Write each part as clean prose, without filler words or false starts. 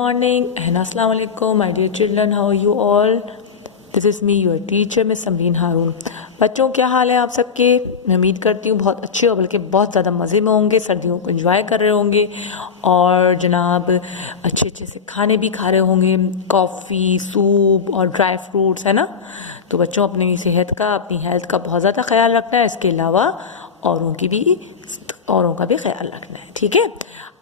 morning and assalamu alaikum my dear children, how are you all? This is me your teacher Miss Samreen हारून। बच्चों क्या हाल है आप सबके? मैं उम्मीद करती हूँ बहुत अच्छे हो, बल्कि बहुत ज़्यादा मज़े में होंगे, सर्दियों को एंजॉय कर रहे होंगे और जनाब अच्छे अच्छे से खाने भी खा रहे होंगे, कॉफ़ी, सूप और ड्राई फ्रूट्स, है ना। तो बच्चों अपनी सेहत का, अपनी हेल्थ का बहुत ज़्यादा ख्याल रखना है, इसके अलावा औरों का भी ख्याल रखना है, ठीक है।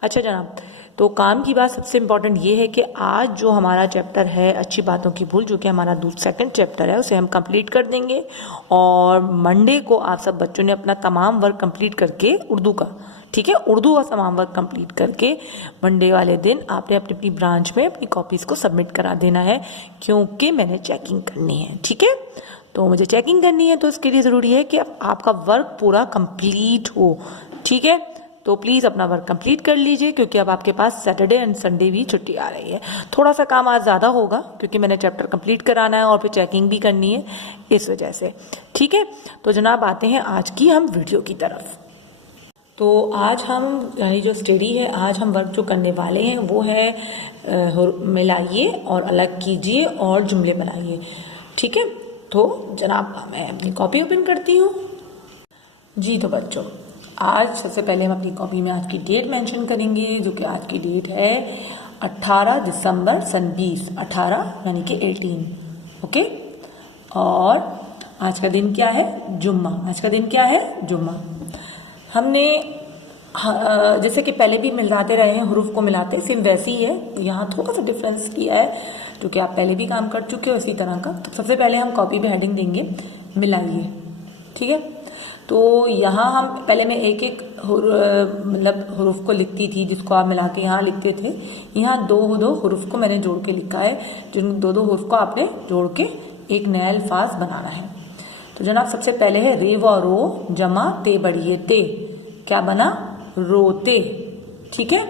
अच्छा जनाब, तो काम की बात सबसे इम्पॉर्टेंट ये है कि आज जो हमारा चैप्टर है अच्छी बातों की भूल, जो कि हमारा सेकंड चैप्टर है, उसे हम कंप्लीट कर देंगे और मंडे को आप सब बच्चों ने अपना तमाम वर्क कंप्लीट करके उर्दू का, ठीक है, उर्दू का तमाम वर्क कंप्लीट करके मंडे वाले दिन आपने अपनी अपनी ब्रांच में अपनी कॉपीज़ को सबमिट करा देना है, क्योंकि मैंने चेकिंग करनी है, ठीक है। तो मुझे चेकिंग करनी है, तो इसके लिए ज़रूरी है कि आपका वर्क पूरा कंप्लीट हो, ठीक है। तो प्लीज़ अपना वर्क कंप्लीट कर लीजिए, क्योंकि अब आपके पास सैटरडे एंड संडे भी छुट्टी आ रही है। थोड़ा सा काम आज ज़्यादा होगा क्योंकि मैंने चैप्टर कंप्लीट कराना है और फिर चेकिंग भी करनी है, इस वजह से, ठीक है। तो जनाब आते हैं आज की हम वीडियो की तरफ। तो आज हम यानी जो स्टडी है, आज हम वर्क जो करने वाले हैं वो है मिलाइए और अलग कीजिए और जुमले बनाइए, ठीक है। तो जनाब मैं अपनी कॉपी ओपन करती हूँ जी। तो बच्चों आज सबसे पहले हम अपनी कॉपी में आज की डेट मेंशन करेंगे, जो कि आज की डेट है 18 दिसंबर सन 20, 18 यानी कि 18, ओके। और आज का दिन क्या है? जुम्मा। आज का दिन क्या है? जुम्मा। हमने जैसे कि पहले भी मिलाते रहे हैं, हुरूफ को मिलाते, सेम वैसे ही है, यहाँ थोड़ा सा डिफरेंस किया है, जो कि आप पहले भी काम कर चुके हो इसी तरह का। तो सबसे पहले हम कॉपी पे हेडिंग देंगे मिलाइए, ठीक है। तो यहाँ हम पहले मैं एक एक मतलब हुरूफ को लिखती थी, जिसको आप मिला के यहाँ लिखते थे। यहाँ दो हुरूफ को मैंने जोड़ के लिखा है, जिन दो हुरूफ को आपने जोड़ के एक नया अल्फाज बनाना है। तो जनाब सबसे पहले है रे व रो जमा ते बड़िए ते, क्या बना? रोते, ठीक है।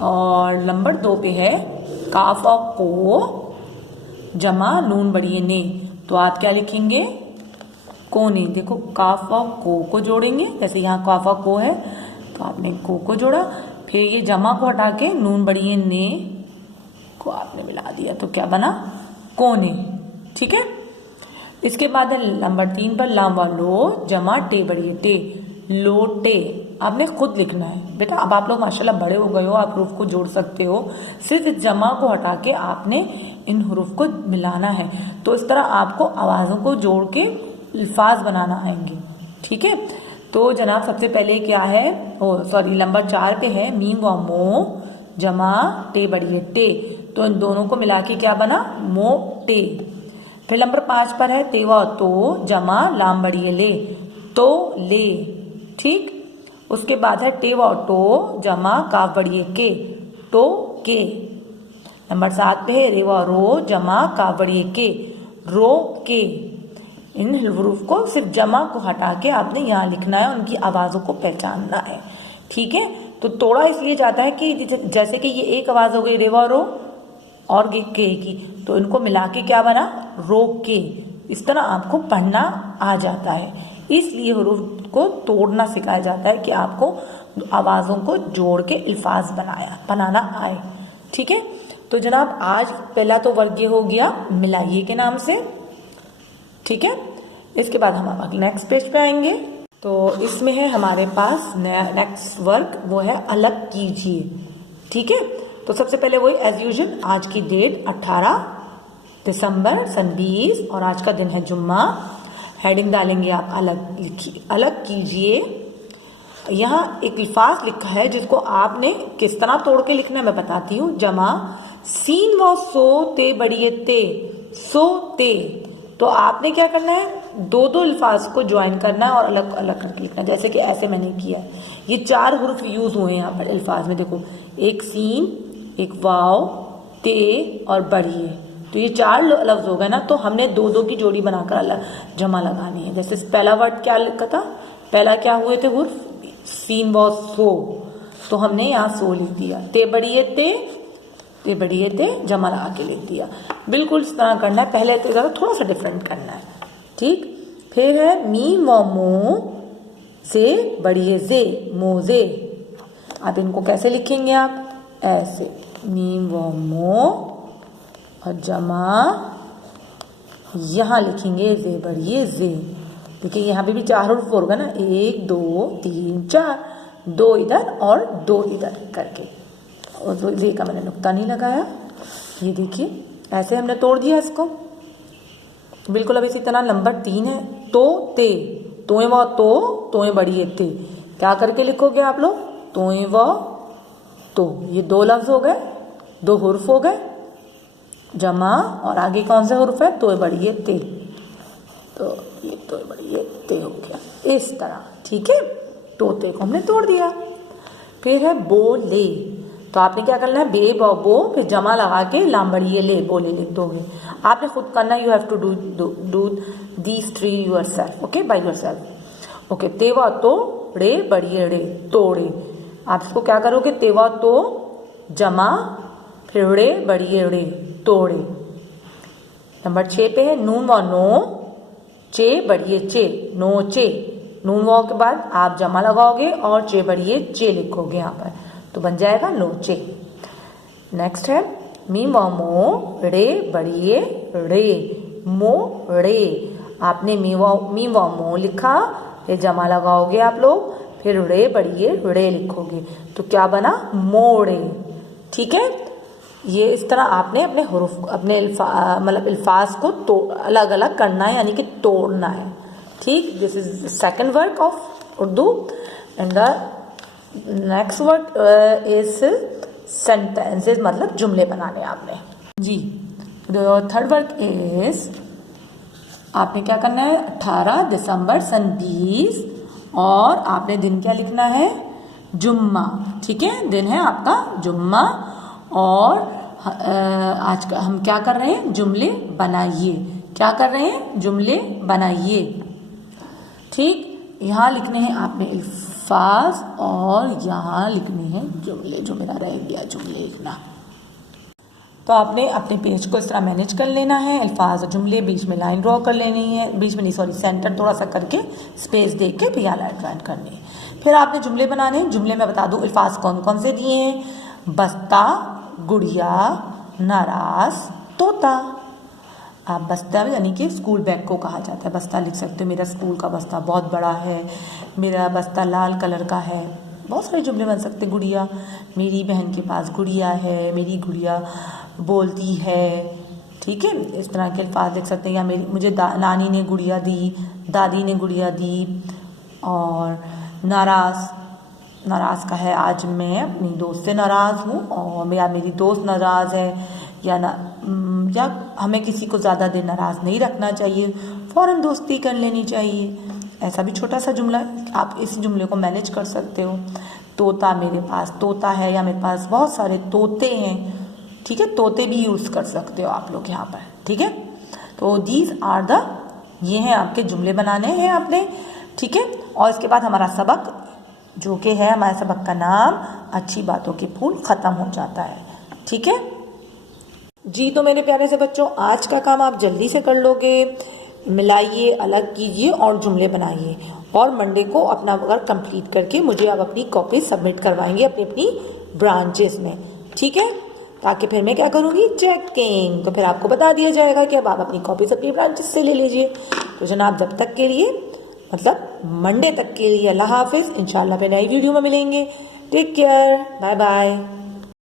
और नंबर 2 पे है काफ और को जमा नून बड़िए ने, तो आप क्या लिखेंगे? कोने। देखो काफ और को जोड़ेंगे, जैसे यहाँ काफ और को है तो आपने को जोड़ा, फिर ये जमा को हटा के नून बड़िए ने को आपने मिला दिया, तो क्या बना? कोने, ठीक है। इसके बाद है नंबर 3 पर लाम व लो जमा टे बड़िए टे, लोटे। आपने खुद लिखना है बेटा, अब आप लोग माशाल्लाह बड़े हो गए हो, आप हुरूफ को जोड़ सकते हो, सिर्फ जमा को हटा के आपने इन हुरूफ को मिलाना है। तो इस तरह आपको आवाज़ों को जोड़ के अल्फाज बनाना आएंगे, ठीक है। तो जनाब सबसे पहले क्या है, नंबर 4 पे है मीम व मो जमा टे बड़िए टे, तो इन दोनों को मिला के क्या बना? मो टे। फिर नंबर 5 पर है ते व तो जमा लाम बड़िए ले, तो ले, ठीक। उसके बाद है टे व टो जमा काफ बड़िए के, तो के। नंबर 7 पे है रे व रो जमा काफ बड़िए के, रो के। इन हुरूफ को सिर्फ जमा को हटा के आपने यहाँ लिखना है, उनकी आवाज़ों को पहचानना है, ठीक है। तो तोड़ा इसलिए जाता है कि जैसे कि ये एक आवाज़ हो गई रे व रो और के की, तो इनको मिला के क्या बना? रो के। इस तरह आपको पढ़ना आ जाता है, इसलिए हुरूफ को तोड़ना सिखाया जाता है कि आपको आवाज़ों को जोड़ के अल्फाज बनाना आए, ठीक है। तो जनाब आज पहला तो वर्ग ये हो गया मिलाइए के नाम से, ठीक है। इसके बाद हम नेक्स्ट पेज पे आएंगे, तो इसमें है हमारे पास नया नेक्स्ट वर्क, वो है अलग कीजिए, ठीक है। तो सबसे पहले वही एज यूजुअल, आज की डेट 18 दिसंबर सन 20 और आज का दिन है जुम्मा। हेडिंग डालेंगे आप अलग लिखिए, अलग कीजिए। यहाँ एक अल्फाज लिखा है जिसको आपने किस तरह तोड़ के लिखना है मैं बताती हूँ। जमा सीन व सो ते बड़िए ते, सो ते। तो आपने क्या करना है? दो अल्फाज को ज्वाइन करना है और अलग अलग करके लिखना है, जैसे कि ऐसे मैंने किया है। ये 4 हुरूफ यूज हुए हैं यहाँ पर अल्फाज में, देखो एक सीन, एक वाव, ते और बड़िए, तो ये 4 लफ्ज हो गए ना। तो हमने दो की जोड़ी बनाकर अलग जमा लगानी है। जैसे पहला वर्ड क्या लिखा था, पहला क्या हुए थे हुरूफ? सीन व सो, तो हमने यहाँ सो लिख दिया। ते बड़िए ते जमा लगा के लिख दिया। बिल्कुल इस तरह करना है, पहले तो ज़्यादा थोड़ा सा डिफरेंट करना है, ठीक। फिर है मीम व मो से बड़िए जे, मोजे। अब इनको कैसे लिखेंगे आप? ऐसे, मीम व मो और जमा यहाँ लिखेंगे जे बढ़िए जे। देखिए यहाँ पे भी 4 हुर्फ होगा ना, 1 2 3 4, 2 इधर और 2 इधर करके, और जो जे का मैंने नुक्ता नहीं लगाया। ये देखिए ऐसे हमने तोड़ दिया इसको बिल्कुल। अब इसी तरह नंबर 3 है तो ते, तोए व तोए बढ़िए ते, क्या करके लिखोगे आप लोग, तोए व तो, ये 2 लफ्ज हो गए, 2 हुर्फ हो गए, जमा और आगे कौन सा हुर्फ है, तोए बढ़िए ते, तो ये तोए बढ़िए ते हो गया इस तरह। ठीक है, तोते को हमने तोड़ दिया। फिर है बोले, तो आपने क्या करना है, बे बो फिर जमा लगा के लाम बढ़िए ले, बोले लिख दोगे। आपने खुद करना, you have to do these 3 yourself, okay, bye yourself. Okay, तेवा तो रे बढ़िए रे, तोड़े। आप इसको क्या करोगे, तेवा तो जमा फिर रे बढ़िए रे, तोड़े। नंबर 6 पे है नून व नो चे बढ़िए चे, नो चे। नून व के बाद आप जमा लगाओगे और चे बढ़िए चे लिखोगे यहाँ पर, तो बन जाएगा नोचे। नेक्स्ट है मीम व मो रे बढ़िए रे, मो रे। आपने मीम व मो लिखा, फिर जमा लगाओगे आप लोग, फिर रे बढ़िए रे लिखोगे, तो क्या बना, मोड़े। ठीक है, ये इस तरह आपने अपने हुरूफ, अपने मतलब अल्फाज को तो अलग अलग करना है, यानी कि तोड़ना है। ठीक, this is second work of Urdu and the next work is sentences, मतलब जुमले बनाने आपने जी। द थर्ड वर्क इज, आपने क्या करना है, 18 दिसंबर सन 20, और आपने दिन क्या लिखना है, जुम्मा। ठीक है, दिन है आपका जुम्मा, और आज का हम क्या कर रहे हैं, जुमले बनाइए। क्या कर रहे हैं, जुमले बनाइए। ठीक, यहाँ लिखने हैं आपने अल्फाज और यहाँ लिखने हैं जुमले, जो मेरा रह गया जुमले लिखना। तो आपने अपने पेज को इस तरह मैनेज कर लेना है, अल्फाज और जुमले, बीच में लाइन ड्रॉ कर लेनी है, बीच में नहीं सॉरी सेंटर थोड़ा सा करके स्पेस देख के भैया लाइन ड्रॉ करनी है। फिर आपने जुमले बनाने हैं। जुमले में बता दूं अल्फाज कौन कौन से दिए हैं, बस्ता, गुड़िया, नाराज, तोता। आप बस्ता यानी कि स्कूल बैग को कहा जाता है, बस्ता लिख सकते हो, मेरा स्कूल का बस्ता बहुत बड़ा है, मेरा बस्ता लाल कलर का है। बहुत सारे जुमले बन सकते हैं। गुड़िया, मेरी बहन के पास गुड़िया है, मेरी गुड़िया बोलती है। ठीक है, इस तरह के अल्फाज लिख सकते हैं। या मुझे नानी ने गुड़िया दी, दादी ने गुड़िया दी। और नाराज़ का है, आज मैं अपनी दोस्त से नाराज़ हूँ, और या मेरी दोस्त नाराज़ है, या हमें किसी को ज़्यादा देर नाराज़ नहीं रखना चाहिए, फ़ौरन दोस्ती कर लेनी चाहिए। ऐसा भी छोटा सा जुमला, आप इस जुमले को मैनेज कर सकते हो। तोता, मेरे पास तोता है, या मेरे पास बहुत सारे तोते हैं। ठीक है, तोते भी यूज़ कर सकते हो आप लोग यहाँ पर। ठीक है, तो दीज आर द, ये हैं आपके जुमले बनाने हैं आपने। ठीक है, और इसके बाद हमारा सबक जो कि है, हमारे सबक का नाम अच्छी बातों के फूल, ख़त्म हो जाता है। ठीक है जी, तो मेरे प्यारे से बच्चों, आज का काम आप जल्दी से कर लोगे। मिलाइए, अलग कीजिए और जुमले बनाइए, और मंडे को अपना वर्क कंप्लीट करके मुझे आप अपनी कॉपी सबमिट करवाएंगे अपनी अपनी ब्रांचेस में। ठीक है, ताकि फिर मैं क्या करूँगी, चेकिंग, तो फिर आपको बता दिया जाएगा कि अब आप अपनी कॉपीज अपनी ब्रांचेस से ले लीजिए। तो जनाब, जब तक के लिए, मतलब मंडे तक के लिए, अल्लाह हाफिज़। इंशाल्लाह फिर नई वीडियो में मिलेंगे। Take care, bye bye.